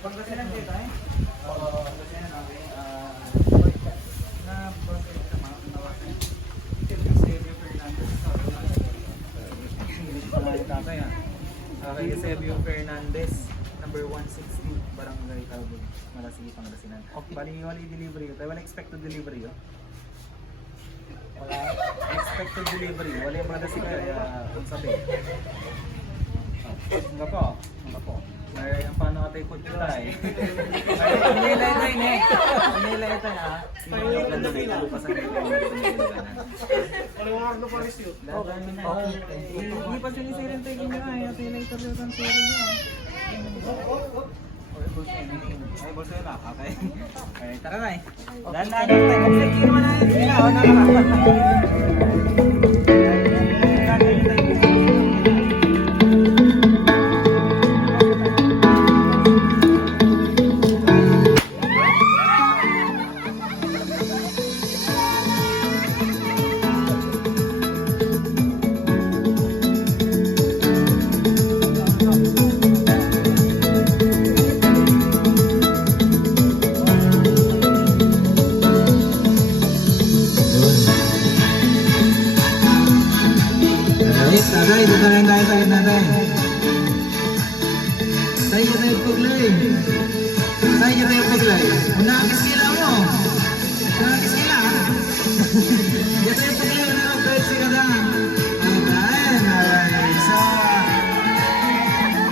Pagkasinan kayo tayo? Oo, pagkasinan okay. Na birthday sa mga nawakan. Eusebio Fernandez. English pala yung tatay ah. Okay, Eusebio Fernandez. Number 160, Barangay Talbog, Malasigi, Pangasinan. Okay. Bali, wala yung delivery. Tayo wala expected delivery oh. Wala expected delivery. Wala yung mga kasi kaya kung sabi. Nga po. Nga po. Ay, ang paano ka tayo kut kita eh. Ay, nilay tayo eh. Nilay tayo ha. Sino yung plan na kayo pa sa kayo. Ano yung arno pa rin siyo? Hindi pa sinisirin tayo niya. Ayaw tayo lang ito lang sirin niya. Ay, boss yun lang. Okay. Okay, tara na eh. Dahan-dahan tayo. Obsec, hindi naman natin sila. O, Tatay, tatay tayo natay. Tayo tayo paglay. Tayo tayo paglay. Unakis kila mo. Unakis kila. Tayo tayo paglay. Unakis kila na. Alright. So,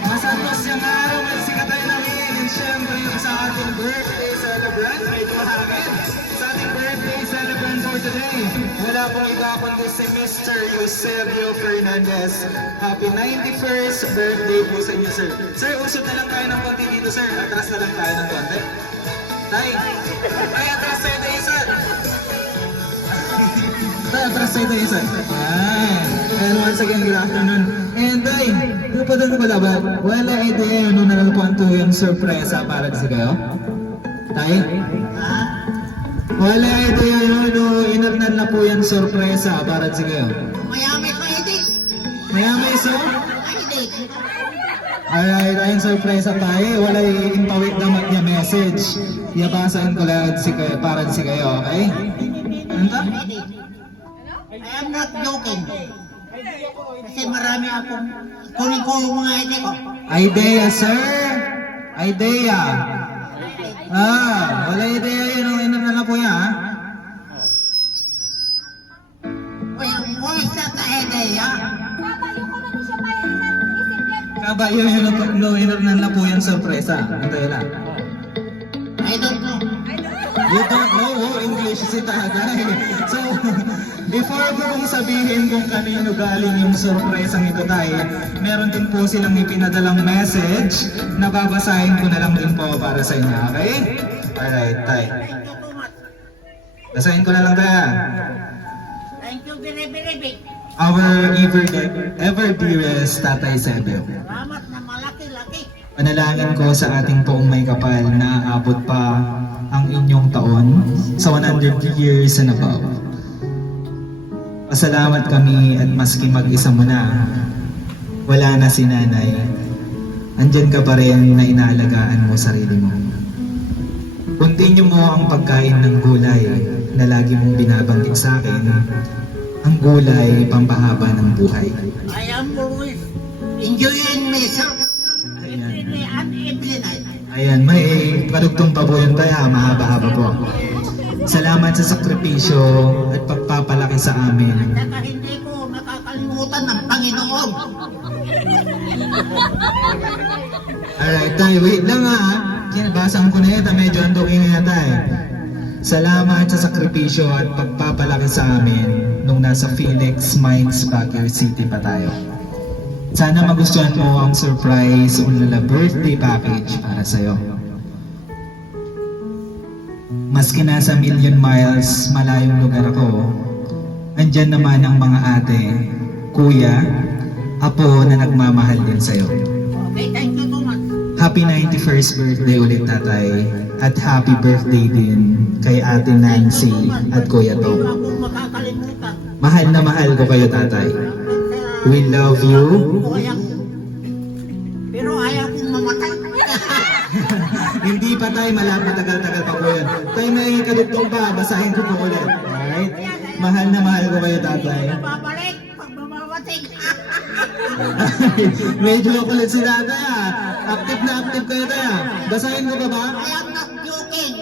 masantos yung araw. Magsika tayo namin. And syempre, sa ating birthday celebrant, may tumahagin. Sa ating birthday celebrant for today, wala pong iba kundi si Mr. Eusebio Fernandez. Happy 91st birthday po sa inyo, sir. Sir, usot na lang tayo ng konti dito, sir. Atras na lang tayo ng konti. Tay, atras tayo tayo, sir. Tay, atras tayo tayo, sir. Yan. And once again, good afternoon. And tay, ano pa doon pala ba? Wala idea ano na lang po ang tuyong sorpresa para sa kayo? Tay? Wala idea yun, no? Inarnan na po yan sorpresa para sa kayo. Mayami ko edit. Mayami, sir? Edit. Alright, ayun sorpresa tayo. Wala impawit naman niya message. Iyabasahin ko lang si kayo, para si kayo, okay? Ano ta? I am not joking. Kasi marami akong kunin ko yung mga edit ko. Idea, sir? Idea. Wala idea yun. Inarnan na po yan, ha? Voice na idea. Kabayo yun, no, inarnan na po yan sorpresa. Antay lang. I don't know. You don't know, English si tatay. So, before ko kong sabihin kung kanino galing yung sorpresang ito tayo, meron din po silang ipinadalang message na babasahin ko na lang din po para sa inyo, okay? Alright, tay. Basahin ko na lang tayo. Thank you very, very big. Our ever dearest Tatay Sebio. Salamat na malaki-laki. Panalangin ko sa ating poong may kapal na aabot pa ang inyong taon sa 100 years and above. Pasalamat kami at maski mag-isa mo na, wala na si nanay, andyan ka pa rin na inaalagaan mo sarili mo. Continue mo ang pagkain ng gulay na lagi mong binabanggit sa akin. Ang gulay, pampahaba ng buhay. I am always enjoying myself. Ayan. Every day and every night. Ayan, may kadugtong pa po yun tayo, mahaba-haba po. Salamat sa sakripisyo at pagpapalaki sa amin. Saka hindi ko nakakalimutan ng Panginoon. Alright, tayo, wait lang ha. Kinabasan ko na yun, medyo andoking nga tayo. Salamat sa sakripisyo at pagpapalaki sa amin nung nasa Phoenix Mines, Baguio City pa tayo. Sana magustuhan mo ang surprise ulala birthday package para sa'yo. Maski nasa million miles malayong lugar ako, andyan naman ang mga ate, kuya, apo na nagmamahal din sa'yo. Okay, thank you so much. Happy 91st birthday ulit tatay at happy birthday din kay ate Nancy at kuya Hindi Tom. ko ako makakalimutan. Mahal na mahal ko kayo tatay. We love you. Pero ayaw kong mamatay. pa tayo, matagal-tagal pa po yun. Tayo na yung kadugtong pa, basahin ko po ulit. Alright? Mahal na mahal ko kayo, tatay. Babalik pag mamamatay ka. Medyo kulit si tatay ah. Active na active kayo tayo ah. Basahin ko pa ba? I am not joking.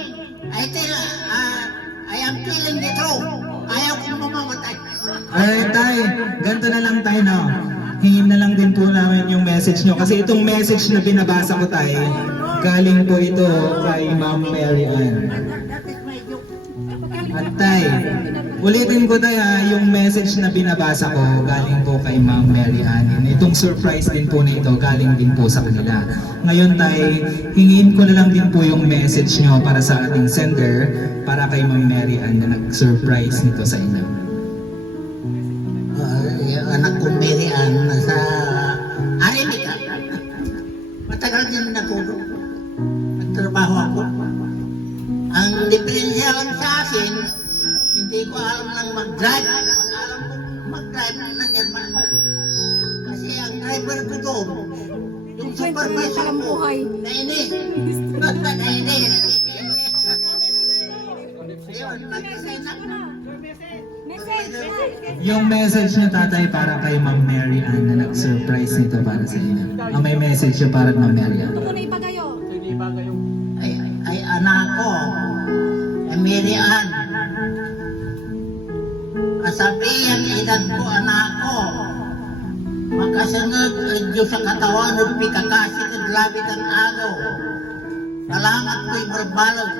I am telling the truth. Ayaw kong mamamatay. Alright tay, ganito na lang tayo no. Hingin na lang din po namin yung message nyo. Kasi itong message na binabasa ko tayo, galing po ito kay Ma'am Mary Ann. That is my joke. At tay, ulitin ko tayo yung message na binabasa ko galing po kay Ma'am Mary Ann. Itong surprise din po na ito galing din po sa kanila. Ngayon tay, hingin ko na lang din po yung message nyo para sa ating sender para kay Ma'am Mary Ann na nag-surprise nito sa inyo. Yung anak kong Mary Ann nasa Arinica. Matagal din ako. Nagtrabaho ako. Ang diferensya lang sa akin, hindi ko alam lang mag-drive. Pag alam ko mag-drive, nangyarman ako. Kasi ang driver ko doon, yung supervisor ko, nainis. Nainis. Ayun, nag-resign ako. Yung message niya tatay para kay Ma'am Mary Ann na nag-surprise nito para sa inyo. May message siya para kay Ma'am Mary Ann. Ay anak ko, Mary Ann. Kasabihan edad ko anak ko. Makasunod ang Diyos sa katawan ng pikakasit at labit ang agaw. Salamat ko'y barbalog.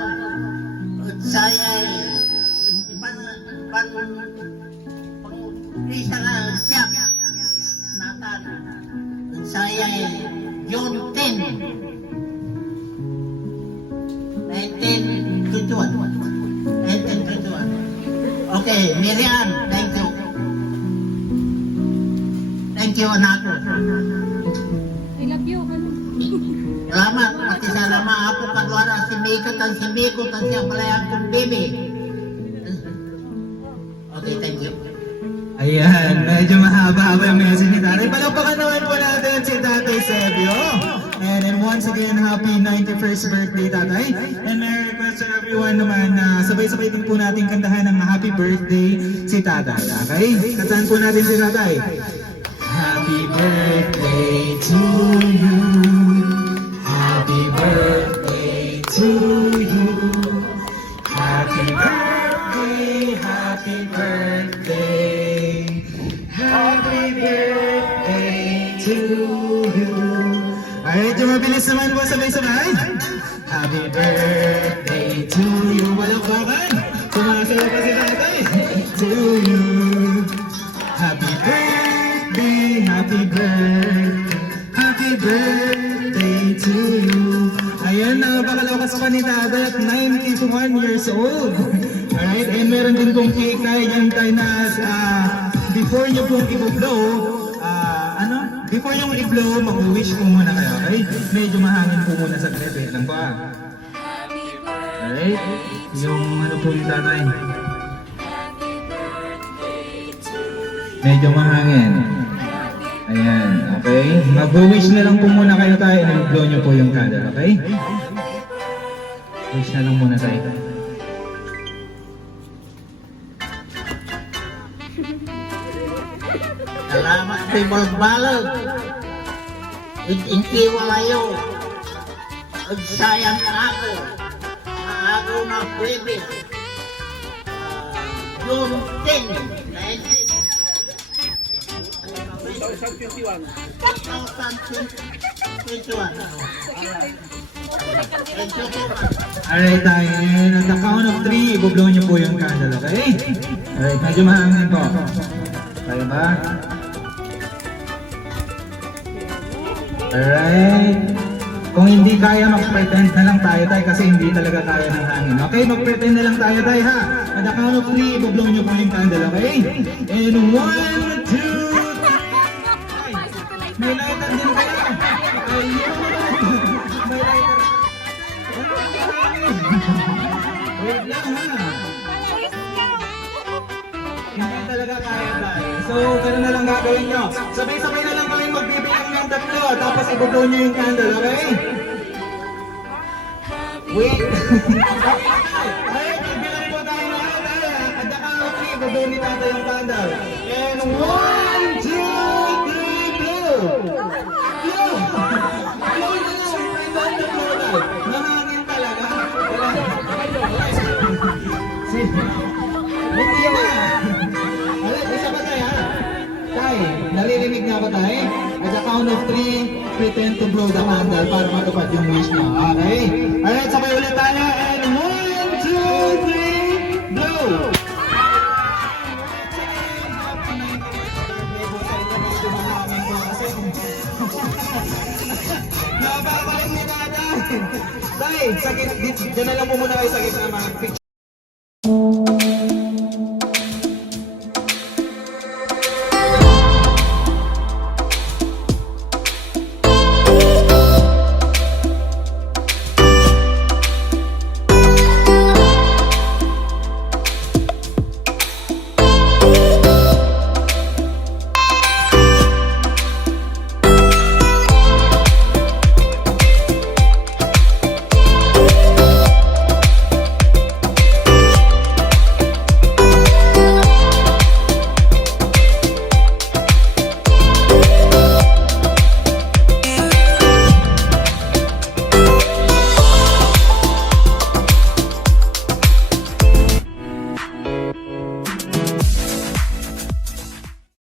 At saya isa na siya. Nathan. At saya June 10. 1921. 1921. Okay, Miriam, thank you. Thank you, anak ko. I love you. Salamat, pati sa lama ako kalwara si Mikot ang siya palayan kong baby. Okay, thank you. Ayan, medyo mahaba-haba yung message ni tatay. Palakpakan naman po natin si Tatay Sebio. And once again, happy 91st birthday, tatay. And may request to everyone naman na sabay-sabay din po natin kantahan ng happy birthday si tatay. Okay? Kantahan po natin si tatay. Happy birthday to you. Happy birthday to you. Happy birthday, happy birthday. Happy birthday to you. Alright, yung mabilis naman po sabay-sabay. Happy birthday to you. Walang bakan. Sumasayaw pa si tatay. To you. Happy birthday, happy birthday. Happy birthday to you. Ayan, napakalakas pa ni tatay at 91 years old. Alright, and meron din pong cake tayo dyan tayo na before nyo pong i-blow, before nyo i-blow, mag-wish po muna kayo, okay? Medyo mahangin po muna sa trip, wait lang po Alright, yung ano po yung tatay. Medyo mahangin. Ayan, okay? Mag-wish na lang po muna kayo tayo and i-blow nyo po yung candle, okay? Wish na lang muna tayo. Salamat ko'y balog-balog. Hindi walayo. At sayang ako. Maagaw na Pwede. June 10, 2021. Alright tayo, and at the count of 3, i-blow nyo po yung candle, okay? Alright, medyo mahangin po. Kaya ba? Alright. Kung hindi kaya, mag-pretend na lang tayo kasi hindi talaga kaya ng hangin. Okay, mag-pretend na lang tayo ha. At the count of 3, i-blow nyo po yung candle, okay? And 1, 2, 3. May lighter din kayo. Ayun. May lighter. Wait lang ha. Hindi talaga kaya tayo. So, ganun na lang gagawin nyo. Sabay-sabay na lang kami magbibilang ng tatlo, tapos i-blow nyo yung candle, okay? 1, 2, 3. Wait! Ayun, bilang po tayo na at the count of three, babaw ni tatay yung candle. And 1, 2, 3, blow! Blow! Blow na lang! Blow na blow na! Nahangin talaga. Hindi ba? Alright, isa pa tayo ha? Tay, naririnig nga ba tayo? At the count of 3, pretend to blow the candle para matupad yung wish niya. Okay? Alright, sabay ulit tayo. And 1, 2, 3, blow! Napapalik ni tatay! Tay, dyan na lang po muna kayo sa gitna mga picture.